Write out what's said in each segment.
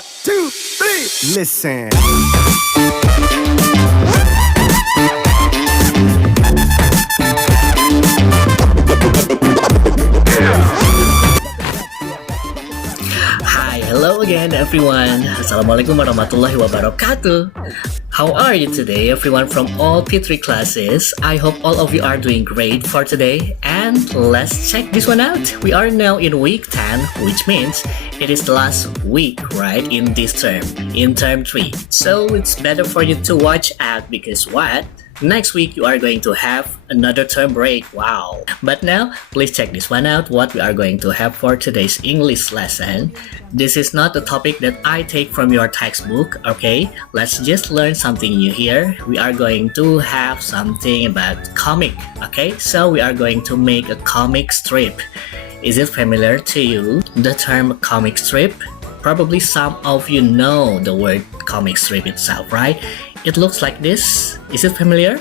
1, 2, 3. Listen. Hi, hello again everyone. Assalamualaikum warahmatullahi wabarakatuh. How are you today everyone from all P3 classes? I hope all of you are doing great for today. And let's check this one out. We are now in week 10, which means it is the last week, right, in this term, in term 3. So it's better for you to watch out because what? Next week, you are going to have another term break. Wow. But now, please check this one out, what we are going to have for today's English lesson. This is not a topic that I take from your textbook, okay? Let's just learn something new here. We are going to have something about comic, okay? So we are going to make a comic strip. Is it familiar to you, the term comic strip? Probably some of you know the word comic strip itself, right? It looks like this. Is it familiar?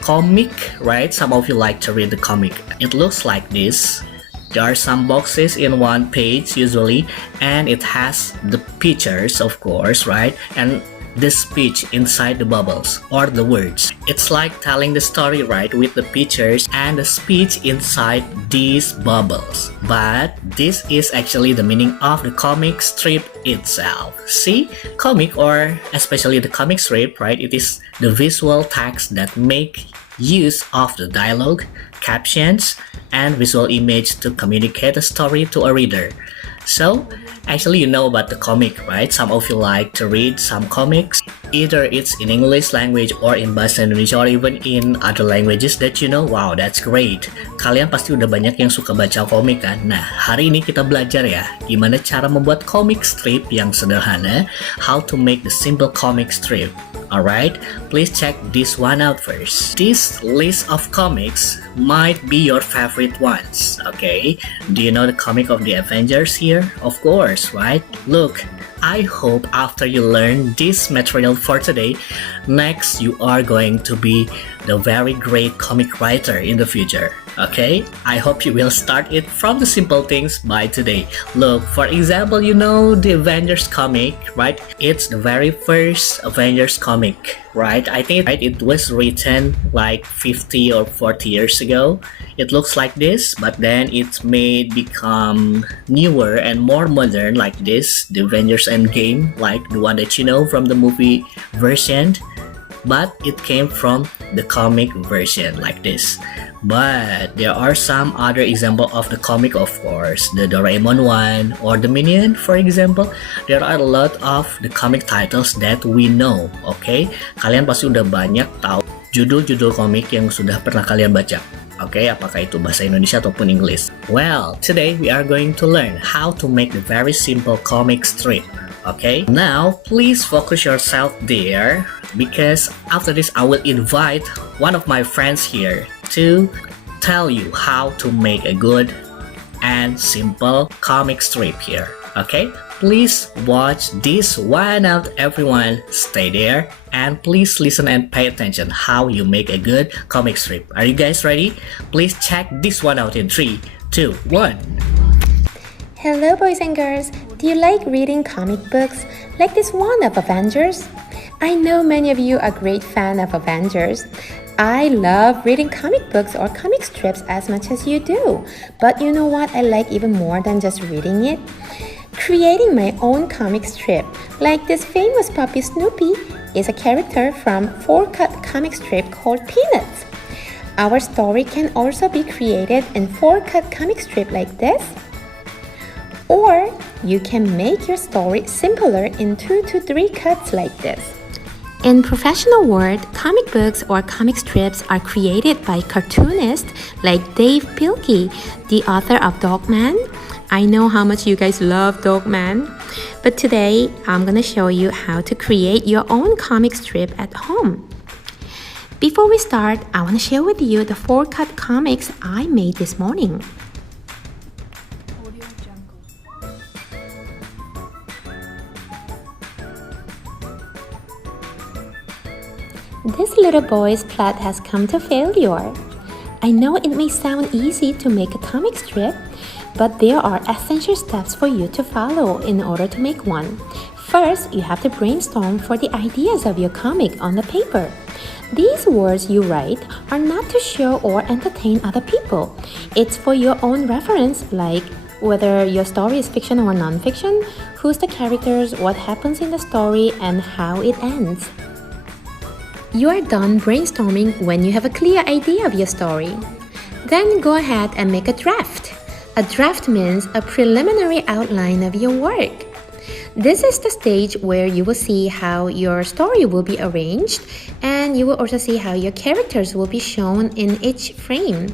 Comic, right? Some of you like to read the comic. It looks like this. There are some boxes in one page usually, and it has the pictures, of course, right? And the speech inside the bubbles or the words. It's like telling the story, right, with the pictures and the speech inside these bubbles. But this is actually the meaning of the comic strip itself. See, comic, or especially the comic strip, right, it is the visual text that make use of the dialogue, captions, and visual image to communicate a story to a reader. So, actually you know about the comic, right? Some of you like to read some comics. Either it's in English language or in Bahasa Indonesia or even in other languages that you know. Wow, that's great. Kalian pasti udah banyak yang suka baca komik kan? Nah, hari ini kita belajar ya, gimana cara membuat comic strip yang sederhana. How to make the simple comic strip. Alright, please check this one out first. This list of comics might be your favorite ones, okay? Do you know the comic of the Avengers here? Of course, right? Look, I hope after you learn this material for today, next you are going to be the very great comic writer in the future. Okay, I hope you will start it from the simple things by today. Look, for example, you know the Avengers comic, right? It's the very first Avengers comic, right? I think it was written like 50 or 40 years ago. It looks like this, but then it's made become newer and more modern like this, the Avengers Endgame, like the one that you know from the movie version. But it came from the comic version like this. But there are some other example of the comic, of course, the Doraemon one or the Minion, for example. There are a lot of the comic titles that we know, okay? Kalian pasti udah banyak tahu judul-judul komik yang sudah pernah kalian baca. Okay, apakah itu bahasa Indonesia ataupun English? Well, today we are going to learn how to make the very simple comic strip. Okay, now please focus yourself there because after this I will invite one of my friends here to tell you how to make a good and simple comic strip here. Okay, please watch this one out everyone. Stay there and please listen and pay attention how you make a good comic strip. Are you guys ready? Please check this one out in 3, 2, 1. Hello boys and girls, do you like reading comic books like this one of Avengers? I know many of you are great fan of Avengers. I love reading comic books or comic strips as much as you do. But you know what I like even more than just reading it? Creating my own comic strip. Like this famous puppy Snoopy is a character from 4-cut comic strip called Peanuts. Our story can also be created in 4-cut comic strip like this. Or you can make your story simpler in 2 to 3 cuts like this. In professional world, comic books or comic strips are created by cartoonists like Dave Pilkey, the author of Dogman. I know how much you guys love Dogman. But today, I'm gonna show you how to create your own comic strip at home. Before we start, I wanna share with you the 4-cut comics I made this morning. This little boy's plot has come to failure. I know it may sound easy to make a comic strip, but there are essential steps for you to follow in order to make one. First, you have to brainstorm for the ideas of your comic on the paper. These words you write are not to show or entertain other people. It's for your own reference, like whether your story is fiction or non-fiction, who's the characters, what happens in the story, and how it ends. You are done brainstorming when you have a clear idea of your story. Then go ahead and make a draft. A draft means a preliminary outline of your work. This is the stage where you will see how your story will be arranged, and you will also see how your characters will be shown in each frame.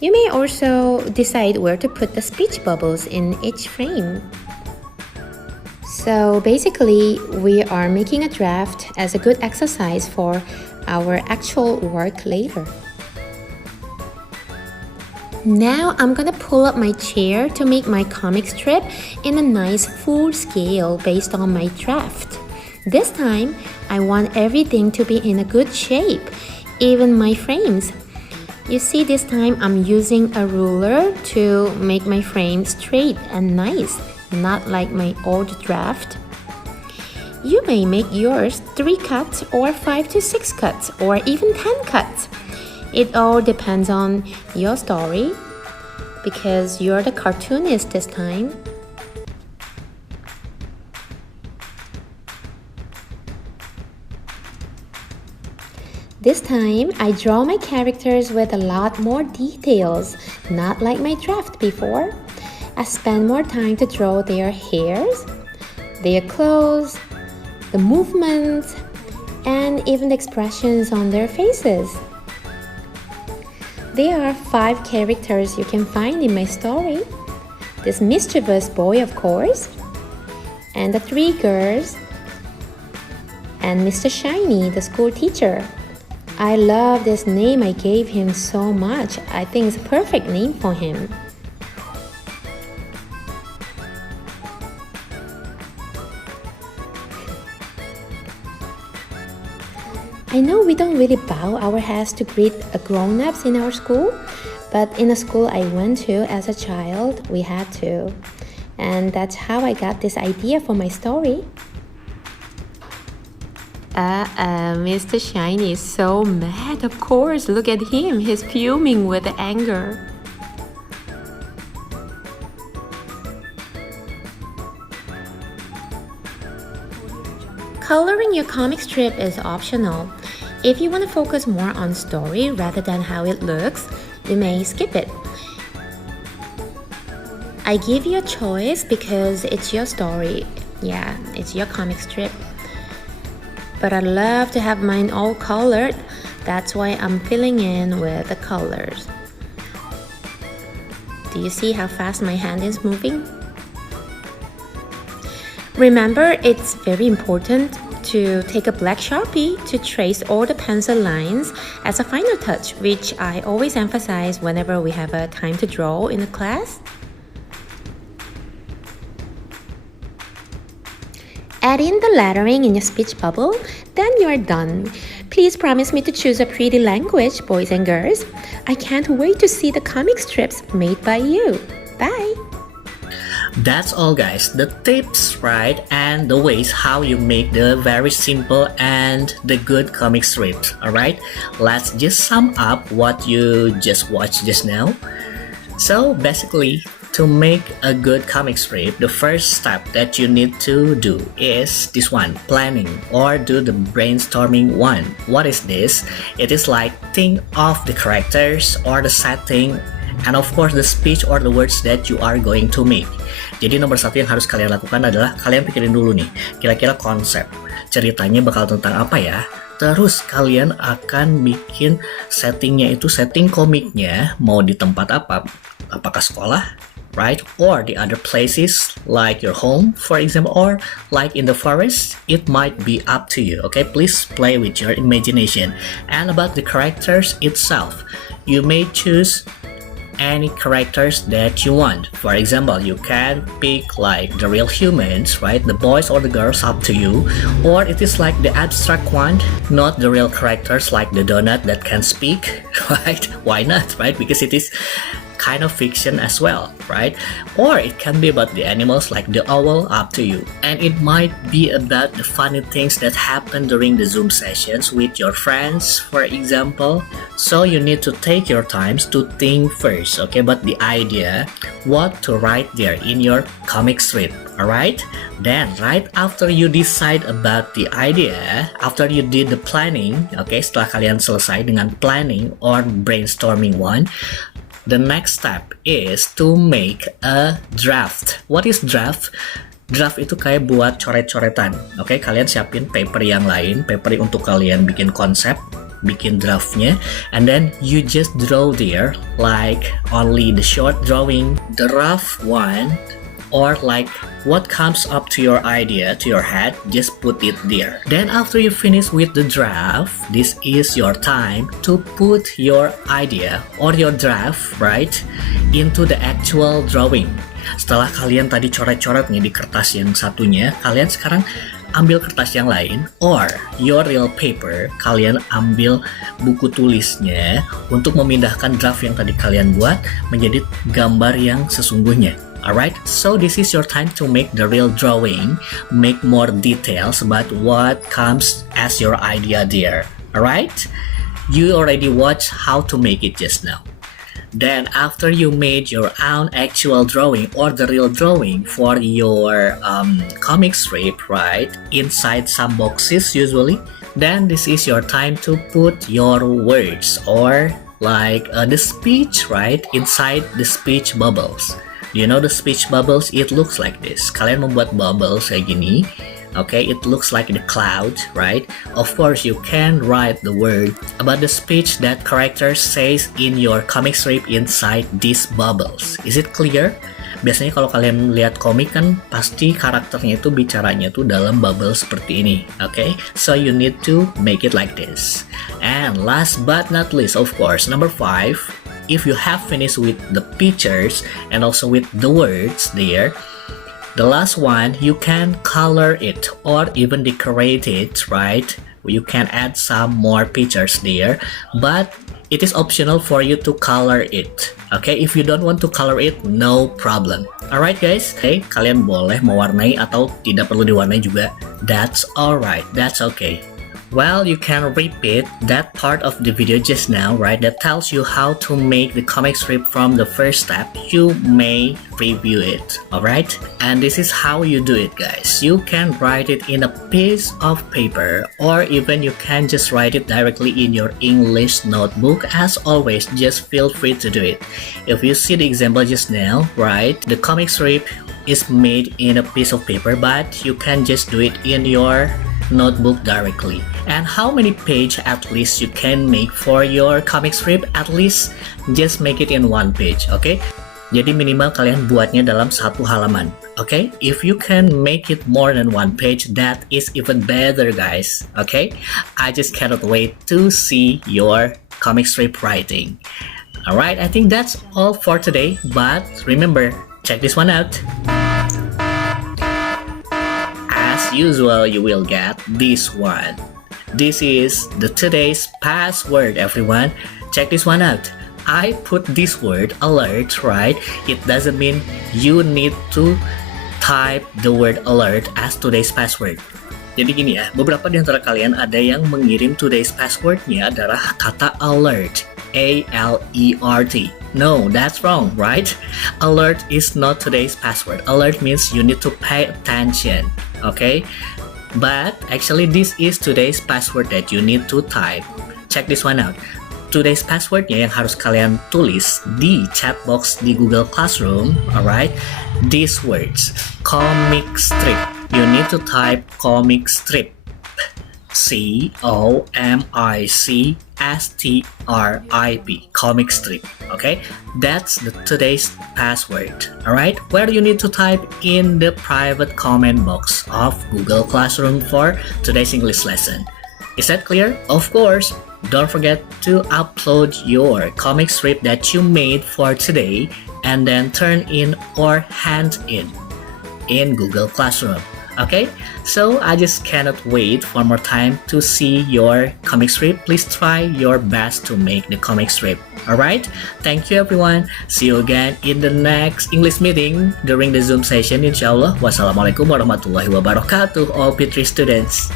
You may also decide where to put the speech bubbles in each frame. So basically, we are making a draft as a good exercise for our actual work later. Now I'm gonna pull up my chair to make my comic strip in a nice full scale based on my draft. This time, I want everything to be in a good shape, even my frames. You see, this time I'm using a ruler to make my frame straight and nice, not like my old draft. You may make yours 3 cuts or 5 to 6 cuts or even 10 cuts. It all depends on your story because you're the cartoonist this time. This time, I draw my characters with a lot more details, not like my draft before. I spend more time to draw their hairs, their clothes, the movements, and even the expressions on their faces. There are 5 characters you can find in my story. This mischievous boy, of course, and the 3 girls, and Mr. Shiny, the school teacher. I love this name I gave him so much. I think it's a perfect name for him. I know we don't really bow our heads to greet grown-ups in our school, but in a school I went to as a child, we had to. And that's how I got this idea for my story. Mr. Shiny is so mad, of course. Look at him, he's fuming with anger. Coloring your comic strip is optional. If you want to focus more on story rather than how it looks, you may skip it. I give you a choice because it's your story. Yeah, it's your comic strip. But I love to have mine all colored. That's why I'm filling in with the colors. Do you see how fast my hand is moving? Remember, it's very important to take a black Sharpie to trace all the pencil lines as a final touch, which I always emphasize whenever we have a time to draw in a class. Add in the lettering in your speech bubble, then you are done. Please promise me to choose a pretty language, boys and girls. I can't wait to see the comic strips made by you. Bye! That's all, guys. The tips, right, and the ways how you make the very simple and the good comic strips. Alright, let's just sum up what you just watched just now. So basically, to make a good comic strip, the first step that you need to do is this one, planning, or do the brainstorming one. What is this? It is like think of the characters or the setting, and of course the speech or the words that you are going to make. Jadi nomor 1 yang harus kalian lakukan adalah kalian pikirin dulu nih, kira-kira konsep ceritanya bakal tentang apa ya. Terus kalian akan bikin settingnya itu setting komiknya mau di tempat apa, apakah sekolah, right, or the other places like your home, for example, or like in the forest. It might be up to you. Okay, please play with your imagination. And about the characters itself, you may choose any characters that you want. For example, you can pick like the real humans, right? The boys or the girls, up to you. Or it is like the abstract one, not the real characters like the donut that can speak, right? Why not, right? Because it is kind of fiction as well, right? Or it can be about the animals like the owl, up to you. And it might be about the funny things that happen during the Zoom sessions with your friends, for example. So you need to take your time to think first, okay, about the idea, what to write there in your comic strip, alright? Then right after you decide about the idea, after you did the planning, okay, setelah kalian selesai dengan planning or brainstorming one, the next step is to make a draft. What is draft? Draft itu kayak buat coret-coretan. Oke, kalian siapin paper yang lain, paper untuk kalian bikin konsep, bikin draftnya, and then you just draw there like only the short drawing, the rough one, or like what comes up to your idea, to your head, just put it there. Then after you finish with the draft, this is your time to put your idea or your draft, right, into the actual drawing. Setelah kalian tadi coret-coret nih di kertas yang satunya, kalian sekarang ambil kertas yang lain or your real paper, kalian ambil buku tulisnya untuk memindahkan draft yang tadi kalian buat menjadi gambar yang sesungguhnya. Alright, so this is your time to make the real drawing, make more details about what comes as your idea there. Alright, you already watched how to make it just now. Then after you made your own actual drawing or the real drawing for your comic strip, right, inside some boxes usually, then this is your time to put your words or like the speech, right, inside the speech bubbles. You know the speech bubbles, it looks like this. Kalian membuat bubbles kayak gini. Okay, it looks like the cloud, right? Of course, you can write the word about the speech that character says in your comic strip inside these bubbles. Is it clear? Biasanya kalau kalian lihat komik kan pasti karakternya itu bicaranya tuh dalam bubble seperti ini. Okay, so you need to make it like this. And last but not least, of course, number 5, if you have finished with the pictures and also with the words there, the last one, you can color it or even decorate it, right? You can add some more pictures there, but it is optional for you to color it. Okay, if you don't want to color it, no problem. Alright guys, okay, kalian boleh mewarnai atau tidak perlu diwarnai juga. That's alright, that's okay. Well, you can repeat that part of the video just now, right? That tells you how to make the comic strip from the first step. You may review it, alright? And this is how you do it, guys. You can write it in a piece of paper, or even you can just write it directly in your English notebook. As always, just feel free to do it. If you see the example just now, right? The comic strip is made in a piece of paper, but you can just do it in your notebook directly. And how many page at least you can make for your comic strip? At least just make it in one page, okay? Jadi minimal kalian buatnya dalam satu halaman, okay? If you can make it more than one page, that is even better, guys, okay? I just cannot wait to see your comic strip writing. Alright, I think that's all for today, but remember, check this one out. As usual, you will get this one. This is the today's password, everyone. Check this one out. I put this word alert, right? It doesn't mean you need to type the word alert as today's password. Jadi gini ya, beberapa di antara kalian ada yang mengirim today's passwordnya adalah kata alert, A-L-E-R-T. No, that's wrong, right? Alert is not today's password. Alert means you need to pay attention, okay? But actually this is today's password that you need to type. Check this one out. Today's passwordnya yang harus kalian tulis di chat box di Google Classroom, alright? These words, comic strip. You need to type comic strip. C-O-M-I-C-S-T-R-I-P, comic strip. Okay, that's the today's password. Alright, where you need to type in the private comment box of Google Classroom for today's English lesson. Is that clear? Of course, don't forget to upload your comic strip that you made for today and then turn in or hand in Google Classroom. Okay, so I just cannot wait for more time to see your comic strip. Please try your best to make the comic strip. Alright, thank you everyone. See you again in the next English meeting during the Zoom session, inshallah. Wassalamualaikum warahmatullahi wabarakatuh, all P3 students.